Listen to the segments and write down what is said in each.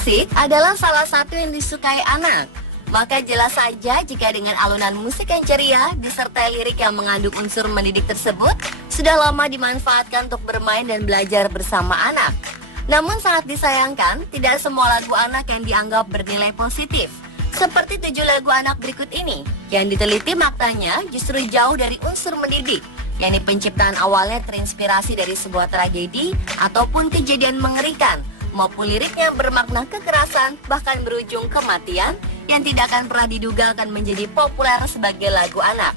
Musik adalah salah satu yang disukai anak. Maka jelas saja jika dengan alunan musik yang ceria disertai lirik yang mengandung unsur mendidik tersebut sudah lama dimanfaatkan untuk bermain dan belajar bersama anak. Namun sangat disayangkan, tidak semua lagu anak yang dianggap bernilai positif. Seperti 7 lagu anak berikut ini, yang diteliti maknanya justru jauh dari unsur mendidik, yakni penciptaan awalnya terinspirasi dari sebuah tragedi ataupun kejadian mengerikan, maupun liriknya bermakna kekerasan bahkan berujung kematian yang tidak akan pernah diduga akan menjadi populer sebagai lagu anak.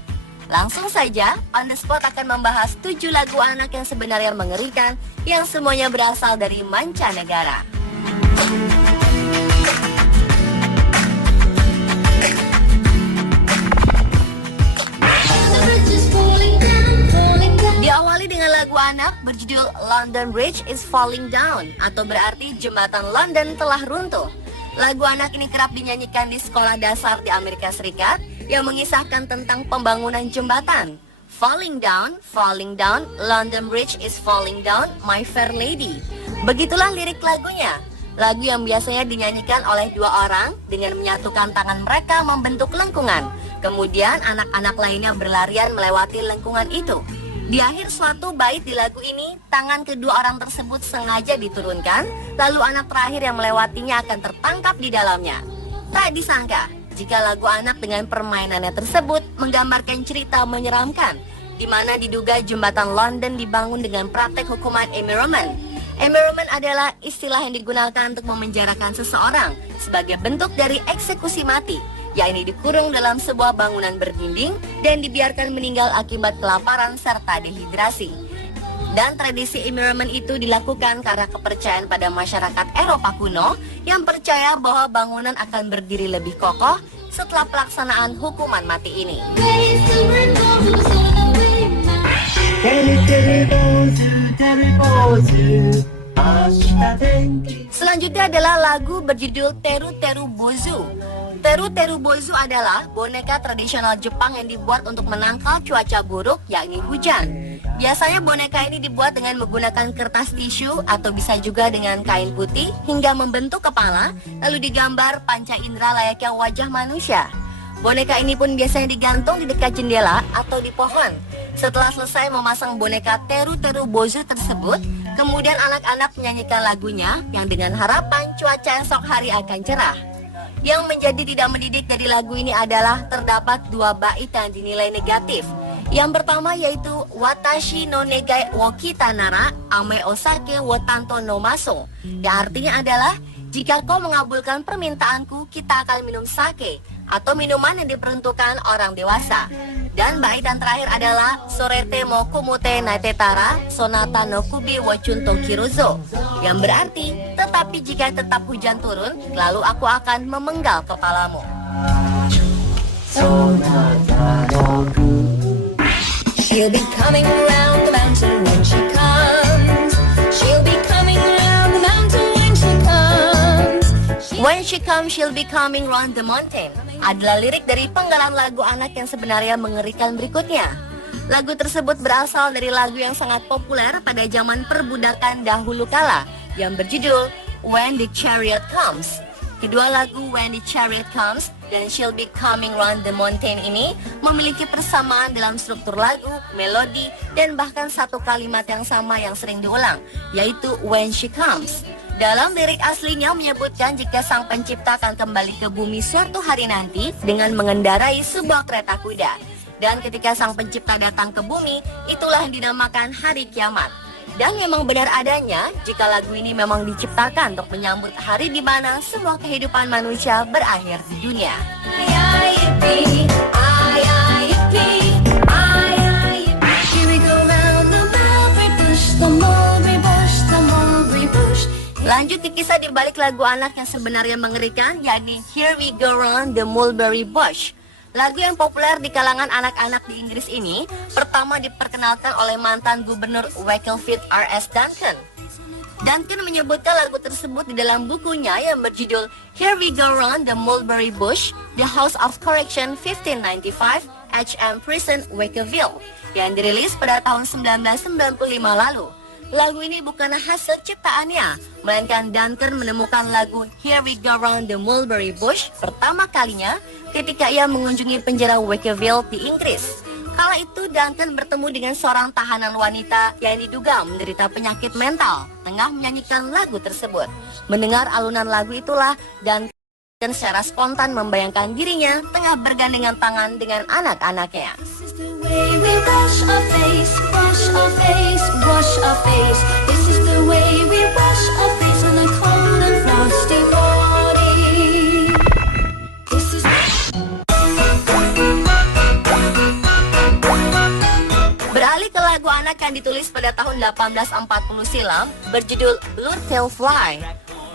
Langsung saja, On The Spot akan membahas 7 lagu anak yang sebenarnya mengerikan yang semuanya berasal dari mancanegara. Diawali dengan lagu anak berjudul London Bridge is Falling Down, atau berarti jembatan London telah runtuh. Lagu anak ini kerap dinyanyikan di sekolah dasar di Amerika Serikat yang mengisahkan tentang pembangunan jembatan. Falling down, London Bridge is falling down, my fair lady. Begitulah lirik lagunya. Lagu yang biasanya dinyanyikan oleh 2 orang dengan menyatukan tangan mereka membentuk lengkungan. Kemudian anak-anak lainnya berlarian melewati lengkungan itu. Di akhir suatu bait di lagu ini, tangan kedua orang tersebut sengaja diturunkan, lalu anak terakhir yang melewatinya akan tertangkap di dalamnya. Tak disangka, jika lagu anak dengan permainannya tersebut menggambarkan cerita menyeramkan, di mana diduga jembatan London dibangun dengan praktek hukuman immerment. Immerment adalah istilah yang digunakan untuk memenjarakan seseorang sebagai bentuk dari eksekusi mati, yakni dikurung dalam sebuah bangunan berdinding dan dibiarkan meninggal akibat kelaparan serta dehidrasi. Dan tradisi immerment itu dilakukan karena kepercayaan pada masyarakat Eropa kuno yang percaya bahwa bangunan akan berdiri lebih kokoh setelah pelaksanaan hukuman mati ini. Selanjutnya adalah lagu berjudul Teru Teru Bozu. Teru Teru Bozu adalah boneka tradisional Jepang yang dibuat untuk menangkal cuaca buruk, yakni hujan. Biasanya boneka ini dibuat dengan menggunakan kertas tisu atau bisa juga dengan kain putih hingga membentuk kepala, lalu digambar panca indera layaknya wajah manusia. Boneka ini pun biasanya digantung di dekat jendela atau di pohon. Setelah selesai memasang boneka Teru Teru Bozu tersebut, kemudian anak-anak menyanyikan lagunya yang dengan harapan cuaca esok hari akan cerah. Yang menjadi tidak mendidik dari lagu ini adalah terdapat 2 bait yang dinilai negatif. Yang pertama yaitu Watashi no negai wo kita nara ame osake wo tanto no maso, yang artinya adalah jika kau mengabulkan permintaanku, kita akan minum sake atau minuman yang diperuntukkan orang dewasa. Dan bait yang terakhir adalah Sorete mo kumute natetara sonata no kubi wo chunto kiruzo, yang berarti tetapi jika tetap hujan turun, lalu aku akan memenggal kepalamu. She'll be coming around the mountain when she comes. She'll be coming around the mountain when she comes. When she comes, she'll be coming round the mountain adalah lirik dari penggalan lagu anak yang sebenarnya mengerikan berikutnya. Lagu tersebut berasal dari lagu yang sangat populer pada zaman perbudakan dahulu kala yang berjudul When the Chariot Comes. Kedua lagu When the Chariot Comes dan She'll Be Coming Round the Mountain ini memiliki persamaan dalam struktur lagu, melodi, dan bahkan satu kalimat yang sama yang sering diulang, yaitu When She Comes. Dalam lirik aslinya menyebutkan jika sang pencipta akan kembali ke bumi suatu hari nanti dengan mengendarai sebuah kereta kuda. Dan ketika sang pencipta datang ke bumi, itulah yang dinamakan hari kiamat. Dan memang benar adanya jika lagu ini memang diciptakan untuk menyambut hari di mana semua kehidupan manusia berakhir di dunia. Lanjut ke kisah di balik lagu anak yang sebenarnya mengerikan, yakni Here We Go Round the Mulberry Bush. Lagu yang populer di kalangan anak-anak di Inggris ini pertama diperkenalkan oleh mantan gubernur Wakefield R.S. Duncan. Duncan menyebutkan lagu tersebut di dalam bukunya yang berjudul Here We Go Round the Mulberry Bush, The House of Correction 1595, H.M. Prison, Wakefield, yang dirilis pada tahun 1995 lalu. Lagu ini bukan hasil ciptaannya, melainkan Duncan menemukan lagu Here We Go Round the Mulberry Bush pertama kalinya ketika ia mengunjungi penjara Wakeville di Inggris. Kala itu Duncan bertemu dengan seorang tahanan wanita yang diduga menderita penyakit mental tengah menyanyikan lagu tersebut. Mendengar alunan lagu itulah Duncan secara spontan membayangkan dirinya tengah bergandengan tangan dengan anak-anaknya. We wash our face, wash our face, wash our face. This is the way we wash our face on a cold and frosty morning. This is Beralih ke lagu anak yang ditulis pada tahun 1840 silam berjudul Blue Tail Fly.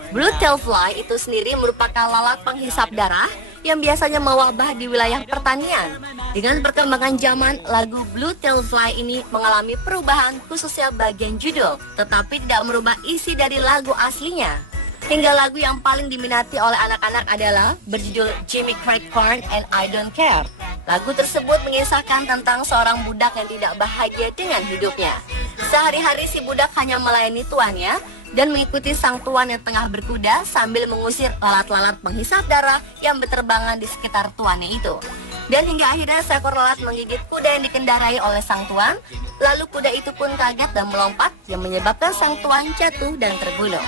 Blue Tail Fly itu sendiri merupakan lalat penghisap darah yang biasanya mewabah di wilayah pertanian. Dengan perkembangan zaman, lagu Blue Tail Fly ini mengalami perubahan khususnya bagian judul, tetapi tidak merubah isi dari lagu aslinya. Hingga lagu yang paling diminati oleh anak-anak adalah berjudul Jimmy Craig Corn and I Don't Care. Lagu tersebut mengisahkan tentang seorang budak yang tidak bahagia dengan hidupnya. Sehari-hari si budak hanya melayani tuannya dan mengikuti sang tuan yang tengah berkuda sambil mengusir lalat-lalat penghisap darah yang berterbangan di sekitar tuannya itu. Dan hingga akhirnya seekor lalat menggigit kuda yang dikendarai oleh sang tuan. Lalu kuda itu pun kaget dan melompat yang menyebabkan sang tuan jatuh dan terbunuh.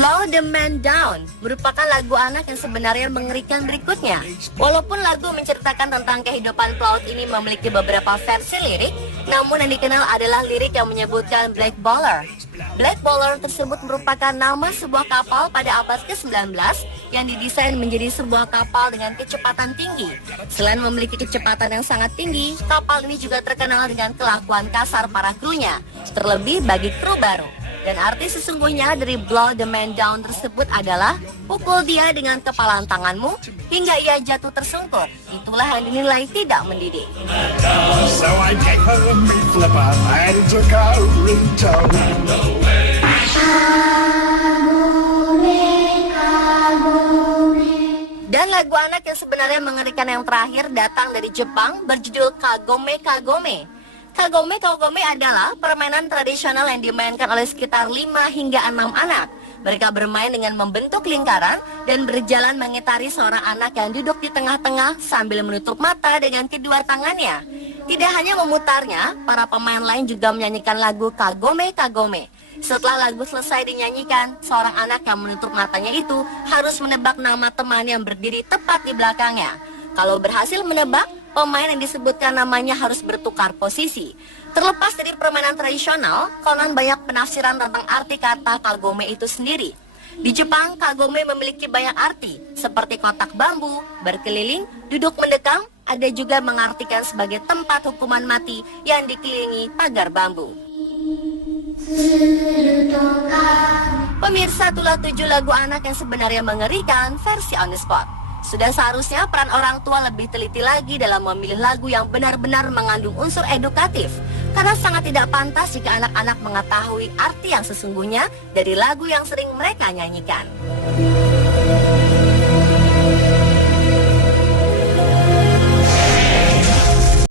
Blow the Man Down merupakan lagu anak yang sebenarnya mengerikan berikutnya. Walaupun lagu menceritakan tentang kehidupan pelaut ini memiliki beberapa versi lirik, namun yang dikenal adalah lirik yang menyebutkan Black Bowler. Black Bowler tersebut merupakan nama sebuah kapal pada abad ke-19 yang didesain menjadi sebuah kapal dengan kecepatan tinggi. Selain memiliki kecepatan yang sangat tinggi, kapal ini juga terkenal dengan kelakuan kasar para krunya, terlebih bagi kru baru. Dan arti sesungguhnya dari Blow the Man Down tersebut adalah pukul dia dengan kepalan tanganmu hingga ia jatuh tersungkur. Itulah yang dinilai tidak mendidik. So I gave her a meat flipper and took her in tow. Dan lagu anak yang sebenarnya mengerikan yang terakhir datang dari Jepang berjudul Kagome Kagome. Kagome Kagome adalah permainan tradisional yang dimainkan oleh sekitar 5 hingga 6 anak. Mereka bermain dengan membentuk lingkaran dan berjalan mengitari seorang anak yang duduk di tengah-tengah sambil menutup mata dengan kedua tangannya. Tidak hanya memutarnya, para pemain lain juga menyanyikan lagu Kagome Kagome. Setelah lagu selesai dinyanyikan, seorang anak yang menutup matanya itu harus menebak nama teman yang berdiri tepat di belakangnya. Kalau berhasil menebak, pemain yang disebutkan namanya harus bertukar posisi. Terlepas dari permainan tradisional, konon banyak penafsiran tentang arti kata kagome itu sendiri. Di Jepang, kagome memiliki banyak arti, seperti kotak bambu, berkeliling, duduk mendekam, ada juga mengartikan sebagai tempat hukuman mati yang dikelilingi pagar bambu. Pemirsa, itulah 7 lagu anak yang sebenarnya mengerikan versi on the spot. Sudah seharusnya peran orang tua lebih teliti lagi dalam memilih lagu yang benar-benar mengandung unsur edukatif. Karena sangat tidak pantas jika anak-anak mengetahui arti yang sesungguhnya dari lagu yang sering mereka nyanyikan.